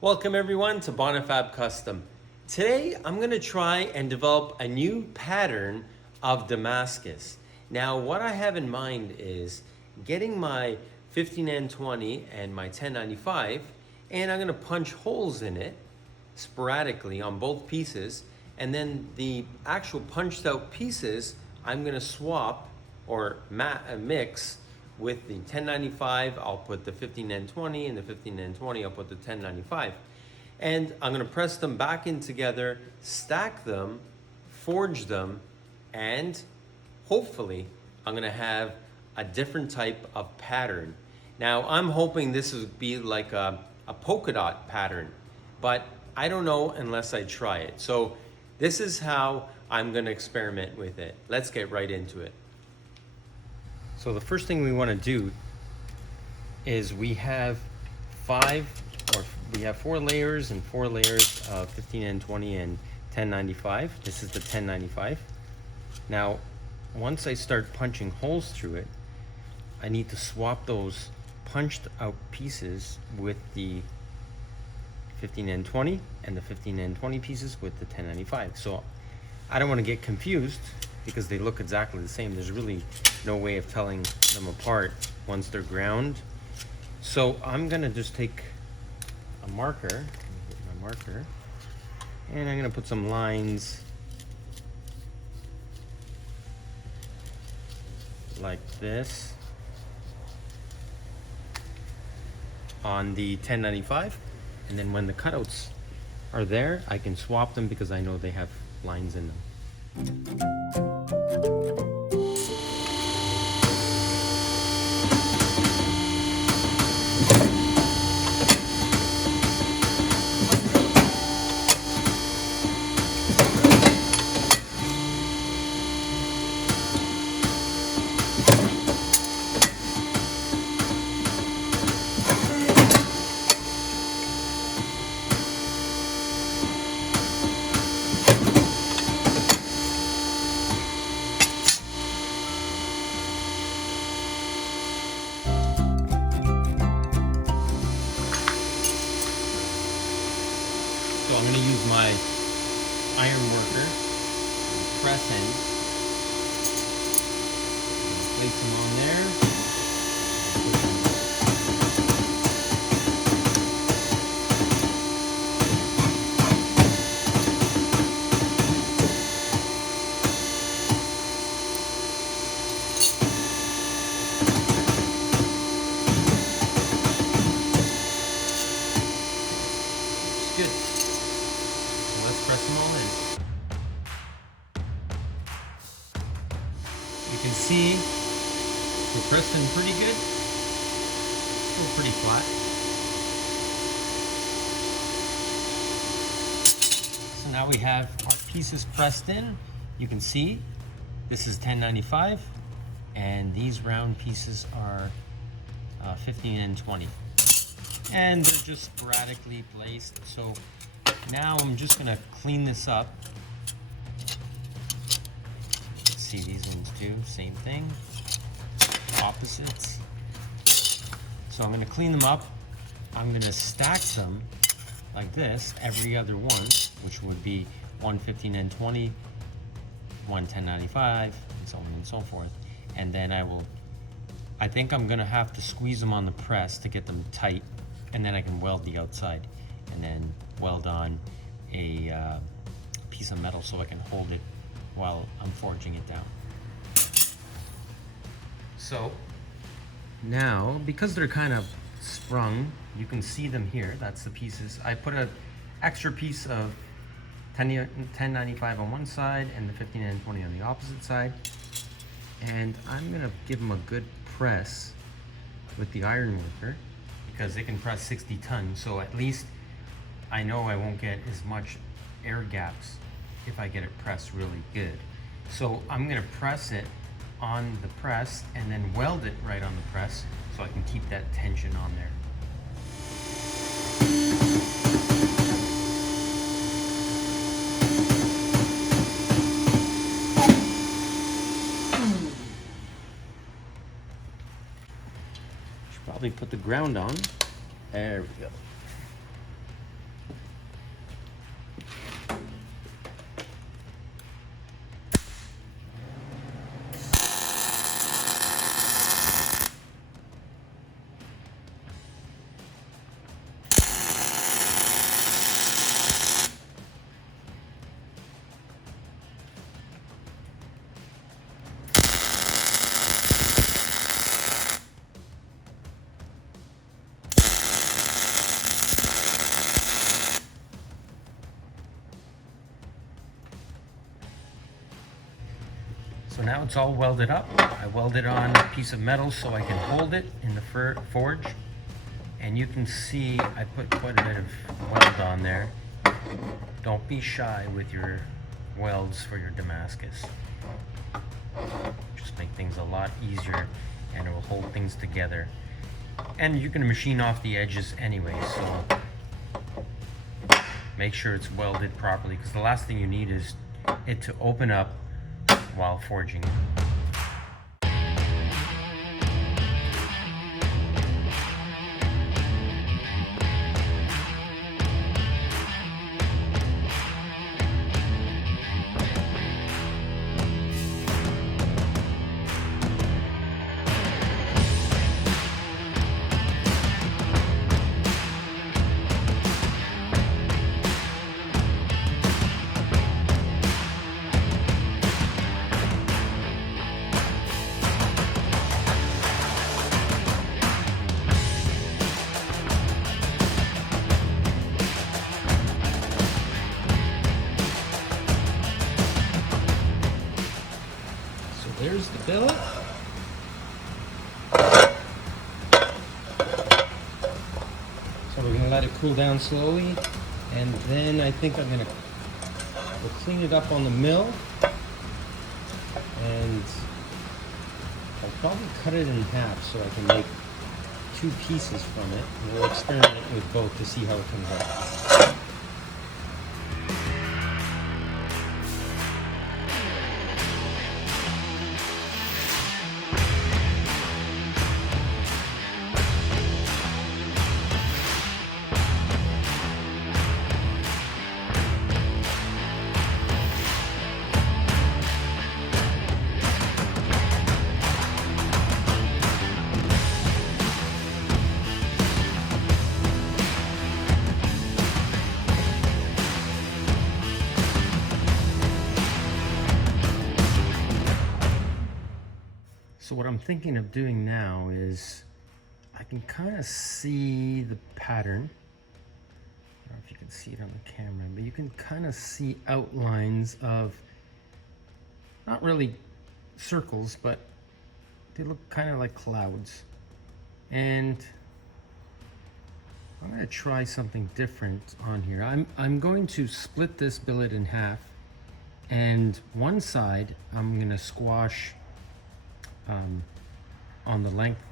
Welcome everyone to Bonifabcustom. Today I'm going to try and develop a new pattern of Damascus. Now what I have in mind is getting my 15N20 and my 1095, and I'm going to punch holes in it sporadically on both pieces, and then the actual punched out pieces I'm going to swap or mix with the 1095. I'll put the 15N20, and the 15N20 I'll put the 1095. And I'm going to press them back in together, stack them, forge them, and hopefully I'm going to have a different type of pattern. Now I'm hoping this would be like a polka dot pattern, but I don't know unless I try it. So this is how I'm going to experiment with it. Let's get right into it. So the first thing we want to do is we have four layers and 4 layers of 15N20 and 1095. This is the 1095. Now, once I start punching holes through it, I need to swap those punched out pieces with the 15N20 and the 15N20 pieces with the 1095. So I don't want to get confused because they look exactly the same. There's really no way of telling them apart once they're ground. So I'm gonna just take a marker, and I'm gonna put some lines like this on the 1095, and then when the cutouts are there, I can swap them because I know they have lines in them. So I'm going to use my iron worker, press end, place them on there. It's good. Let's press them all in. You can see we're pressed in pretty good. Still pretty flat. So now we have our pieces pressed in. You can see this is 1095, and these round pieces are 15N20. And they're just sporadically placed. So now I'm just gonna clean this up. Let's see these ones too, same thing, opposites. So I'm gonna clean them up. I'm gonna stack them like this, every other one, which would be one 15N20, one 1095, and so on and so forth. And then I think I'm gonna have to squeeze them on the press to get them tight, and then I can weld the outside and then weld on a piece of metal so I can hold it while I'm forging it down. So now, because they're kind of sprung, you can see them here. That's the pieces. I put an extra piece of 1095 on one side and the 15N20 on the opposite side. And I'm gonna give them a good press with the iron worker because they can press 60 tons. So at least I know I won't get as much air gaps if I get it pressed really good. So I'm gonna press it on the press and then weld it right on the press so I can keep that tension on there. Should probably put the ground on. There we go. So now it's all welded up. I welded on a piece of metal so I can hold it in the forge. And you can see I put quite a bit of weld on there. Don't be shy with your welds for your Damascus. Just make things a lot easier and it will hold things together. And you're going to machine off the edges anyway, so make sure it's welded properly, because the last thing you need is it to open up while forging it. There's the billet. So we're gonna let it cool down slowly, and then I think we'll clean it up on the mill, and I'll probably cut it in half so I can make 2 pieces from it. And we'll experiment with both to see how it comes out. So what I'm thinking of doing now is I can kind of see the pattern. I don't know if you can see it on the camera, but you can kind of see outlines of, not really circles, but they look kind of like clouds. And I'm going to try something different on here. I'm going to split this billet in half, and one side I'm going to squash on the length,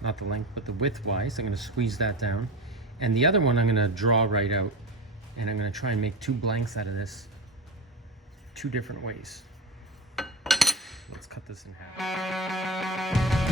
not the length, but the width-wise. I'm going to squeeze that down. And the other one I'm going to draw right out, and I'm going to try and make 2 blanks out of this 2 different ways. Let's cut this in half.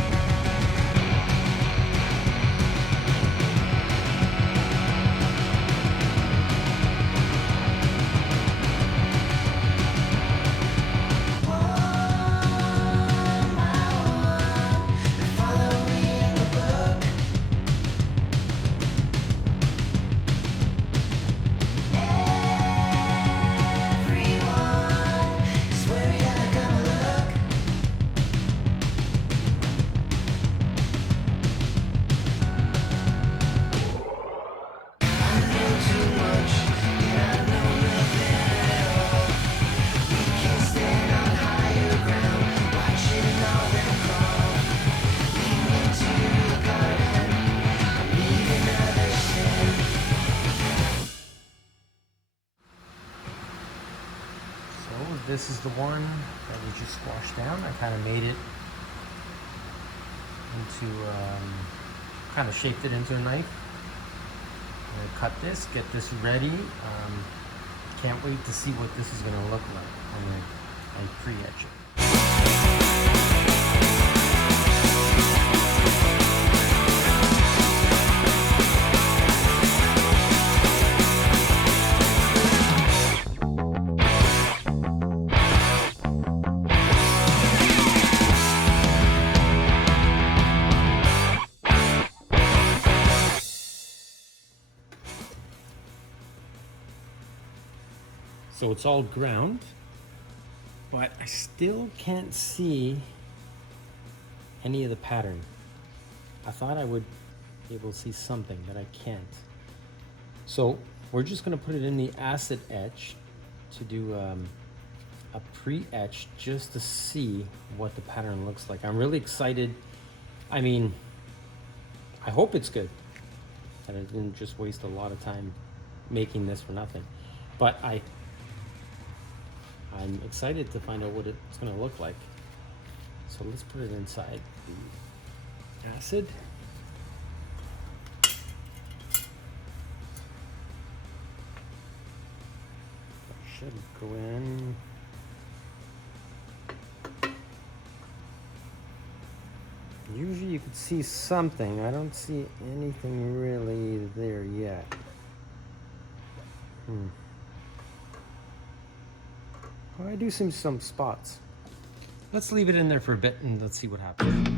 This is the one that we just squashed down. I kind of made it into, kind of shaped it into a knife. I'm going to cut this, get this ready. Can't wait to see what this is going to look like when I pre-etch it. So it's all ground, but I still can't see any of the pattern. I thought I would be able to see something, but I can't. So we're just gonna put it in the acid etch to do a pre-etch just to see what the pattern looks like. I'm really excited. I mean, I hope it's good, that I didn't just waste a lot of time making this for nothing. But I'm excited to find out what it's gonna look like. So let's put it inside the acid. Should go in. Usually you could see something. I don't see anything really there yet. Oh, I do see some spots. Let's leave it in there for a bit and let's see what happens.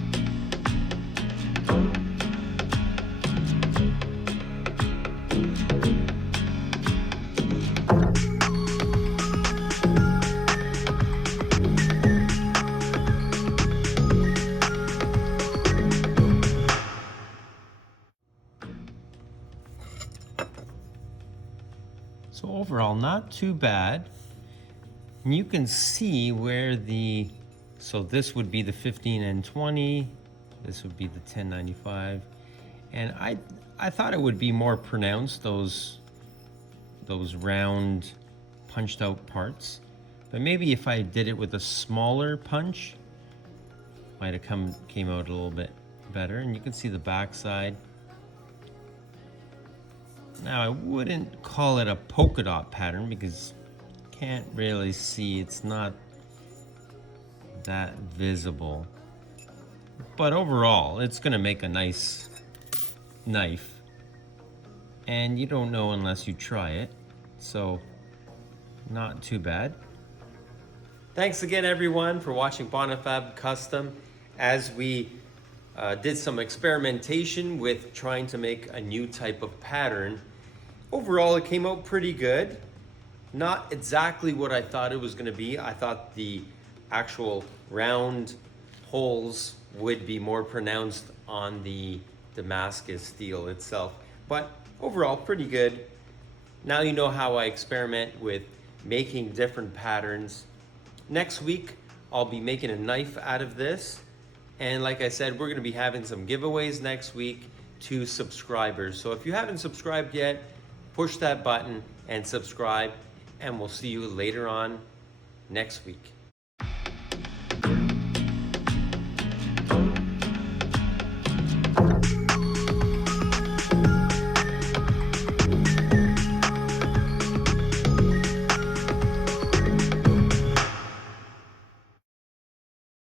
So overall, not too bad. And you can see where so this would be the 15 and 20. This would be the 1095. And I thought it would be more pronounced, those round punched out parts. But maybe if I did it with a smaller punch, might have came out a little bit better. And you can see the back side. Now I wouldn't call it a polka dot pattern because you can't really see, it's not that visible. But overall, it's gonna make a nice knife. And you don't know unless you try it. So, not too bad. Thanks again everyone for watching Bonifabcustom as we did some experimentation with trying to make a new type of pattern. Overall, it came out pretty good. Not exactly what I thought it was going to be. I thought the actual round holes would be more pronounced on the Damascus steel itself. But overall, pretty good. Now you know how I experiment with making different patterns. Next week, I'll be making a knife out of this. And like I said, we're gonna be having some giveaways next week to subscribers. So if you haven't subscribed yet, push that button and subscribe, and we'll see you later on next week.